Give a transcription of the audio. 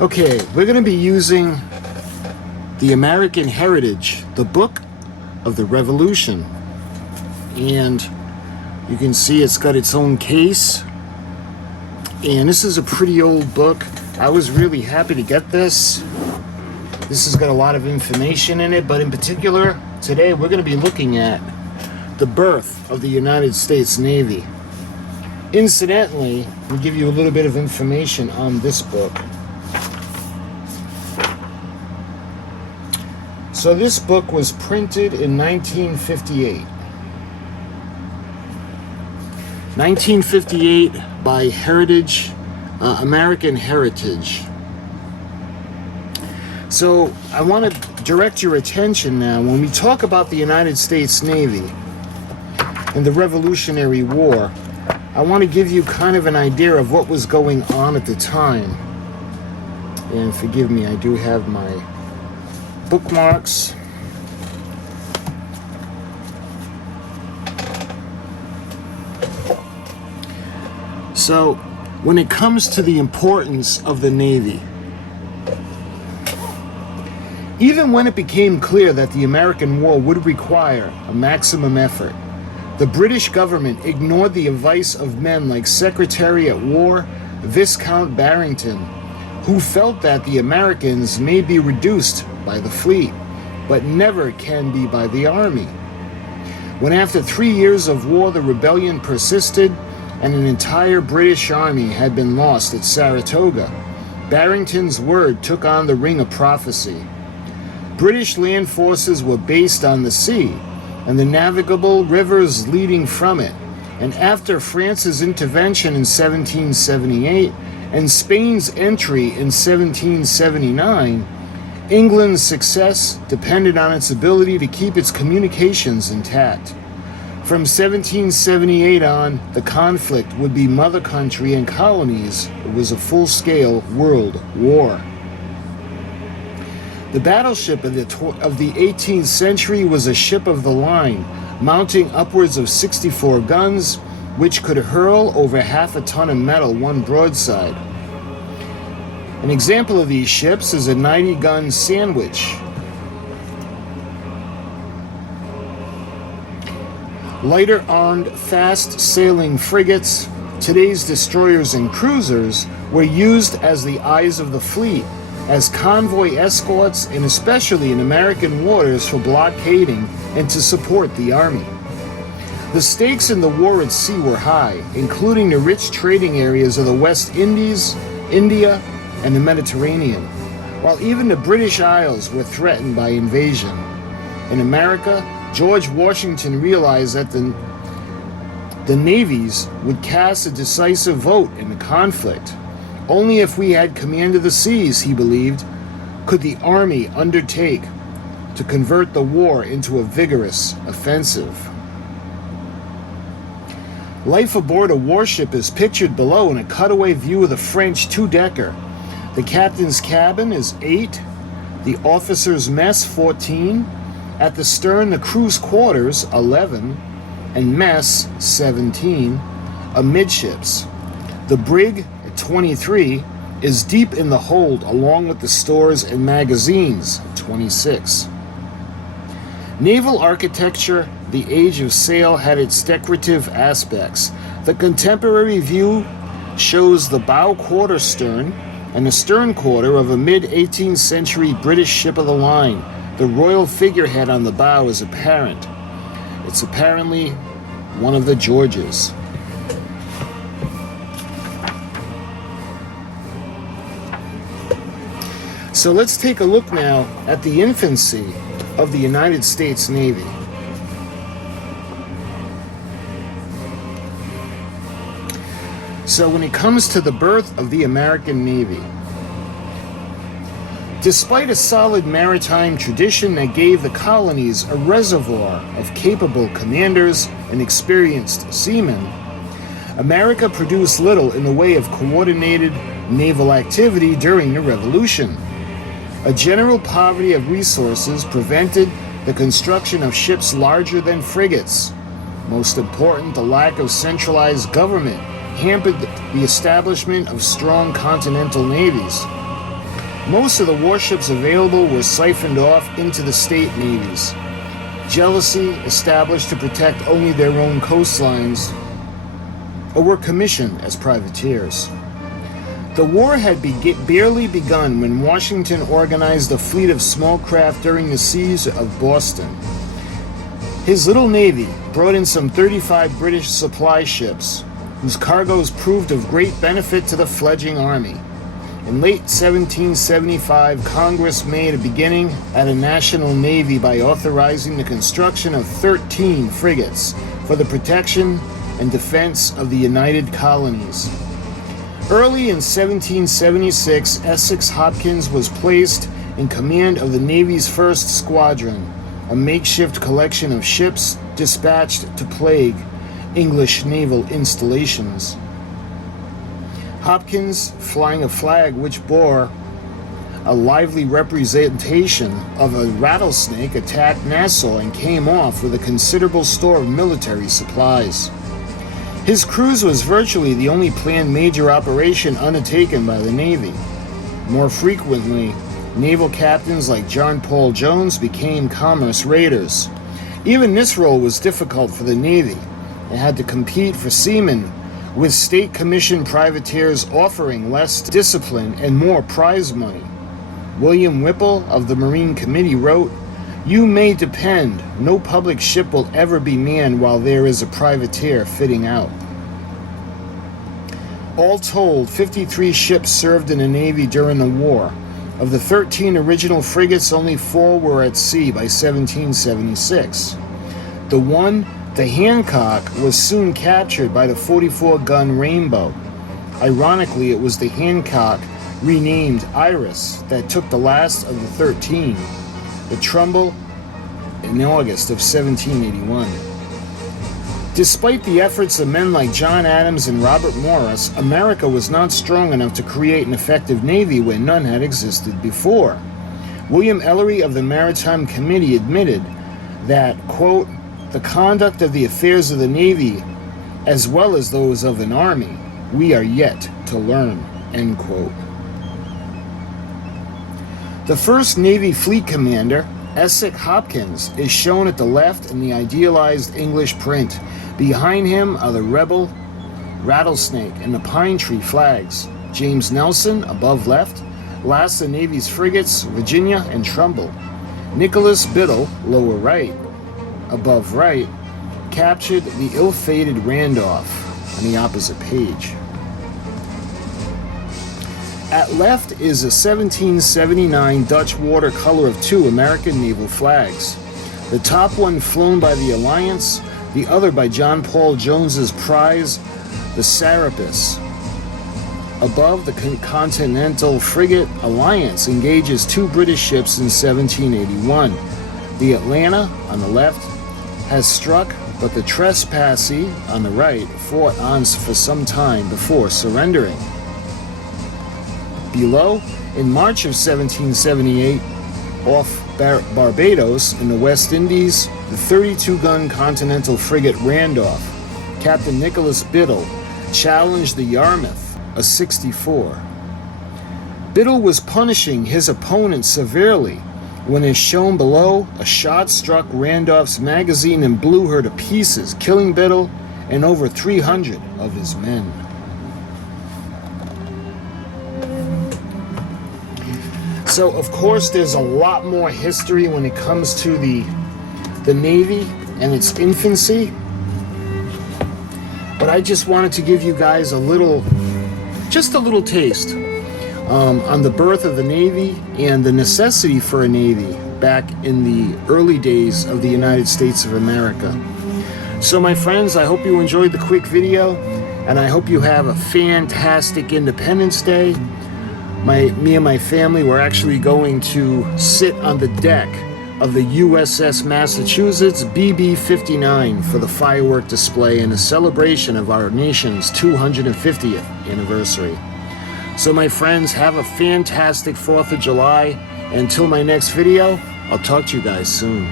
Okay, we're going to be using The American Heritage, the book of the Revolution. And you can see it's got its own case. And this is a pretty old book. I was really happy to get this. This has got a lot of information in it, but in particular, today we're going to be looking at the birth of the United States Navy. Incidentally, we'll give you a little bit of information on this book. So this book was printed in 1958. 1958 by American Heritage. So I want to direct your attention now, when we talk about the United States Navy and the Revolutionary War, I want to give you kind of an idea of what was going on at the time. And forgive me, I do have my bookmarks. So, when it comes to the importance of the Navy, even when it became clear that the American war would require a maximum effort, the British government ignored the advice of men like Secretary at War Viscount Barrington, who felt that the Americans may be reduced by the fleet, but never can be by the army. When after 3 years of war the rebellion persisted and an entire British army had been lost at Saratoga, Barrington's word took on the ring of prophecy. British land forces were based on the sea and the navigable rivers leading from it, and after France's intervention in 1778 and Spain's entry in 1779, England's success depended on its ability to keep its communications intact. From 1778 on, the conflict would be mother country and colonies. It was a full-scale world war. The battleship of the 18th century was a ship of the line, mounting upwards of 64 guns, which could hurl over half a ton of metal one broadside. An example of these ships is a 90-gun Sandwich. Lighter armed, fast-sailing frigates, today's destroyers and cruisers, were used as the eyes of the fleet, as convoy escorts, and especially in American waters for blockading and to support the army. The stakes in the war at sea were high, including the rich trading areas of the West Indies, India, and the Mediterranean, while even the British Isles were threatened by invasion. In America, George Washington realized that the navies would cast a decisive vote in the conflict. Only if we had command of the seas, he believed, could the army undertake to convert the war into a vigorous offensive. Life aboard a warship is pictured below in a cutaway view of the French two-decker. The captain's cabin is 8, the officer's mess 14, at the stern the crew's quarters 11, and mess 17, amidships. The brig at 23 is deep in the hold along with the stores and magazines 26. Naval architecture, the age of sail, had its decorative aspects. The contemporary view shows the bow quarter stern and the stern quarter of a mid-18th century British ship of the line. The royal figurehead on the bow is apparent. It's apparently one of the Georges. So let's take a look now at the infancy of the United States Navy. So when it comes to the birth of the American Navy, despite a solid maritime tradition that gave the colonies a reservoir of capable commanders and experienced seamen, America produced little in the way of coordinated naval activity during the Revolution. A general poverty of resources prevented the construction of ships larger than frigates. Most important, the lack of centralized government hampered the establishment of strong continental navies. Most of the warships available were siphoned off into the state navies. Jealousy established to protect only their own coastlines, or were commissioned as privateers. The war had barely begun when Washington organized a fleet of small craft during the siege of Boston. His little navy brought in some 35 British supply ships, whose cargoes proved of great benefit to the fledgling army. In late 1775, Congress made a beginning at a national navy by authorizing the construction of 13 frigates for the protection and defense of the United Colonies. Early in 1776, Essex Hopkins was placed in command of the Navy's first squadron, a makeshift collection of ships dispatched to plague English naval installations. Hopkins, flying a flag which bore a lively representation of a rattlesnake, attacked Nassau and came off with a considerable store of military supplies. His cruise was virtually the only planned major operation undertaken by the Navy. More frequently, naval captains like John Paul Jones became commerce raiders. Even this role was difficult for the Navy. It had to compete for seamen, with state-commissioned privateers offering less discipline and more prize money. William Whipple of the Marine Committee wrote, "You may depend, no public ship will ever be manned while there is a privateer fitting out." All told, 53 ships served in the Navy during the war. Of the 13 original frigates, only 4 were at sea by 1776. The Hancock, was soon captured by the 44-gun Rainbow. Ironically, it was the Hancock, renamed Iris, that took the last of the 13, the Trumbull, in August of 1781. Despite the efforts of men like John Adams and Robert Morris, America was not strong enough to create an effective navy where none had existed before. William Ellery of the Maritime Committee admitted that, quote, "The conduct of the affairs of the Navy, as well as those of an army, we are yet to learn," end quote. The first Navy fleet commander, Essex Hopkins, is shown at the left in the idealized English print. Behind him are the Rebel, Rattlesnake, and the Pine Tree flags. James Nelson, above left, last the Navy's frigates, Virginia and Trumbull. Nicholas Biddle, lower right, above right, captured the ill-fated Randolph on the opposite page. At left is a 1779 Dutch watercolor of 2 American naval flags. The top one flown by the Alliance, the other by John Paul Jones's prize, the Serapis. Above, the Continental frigate Alliance engages 2 British ships in 1781. The Atlanta, on the left, has struck, but the Trespassee, on the right, fought on for some time before surrendering. Below, in March of 1778, off Barbados in the West Indies, the 32-gun Continental frigate Randolph, Captain Nicholas Biddle, challenged the Yarmouth, a 64. Biddle was punishing his opponent severely when, as shown below, a shot struck Randolph's magazine and blew her to pieces, killing Biddle and over 300 of his men. So, of course, there's a lot more history when it comes to the Navy and its infancy. But I just wanted to give you guys just a little taste on the birth of the Navy and the necessity for a Navy back in the early days of the United States of America. So, my friends, I hope you enjoyed the quick video, and I hope you have a fantastic Independence Day. Me and my family were actually going to sit on the deck of the USS Massachusetts BB-59 for the firework display in a celebration of our nation's 250th anniversary. So, my friends, have a fantastic 4th of July. Until my next video, I'll talk to you guys soon.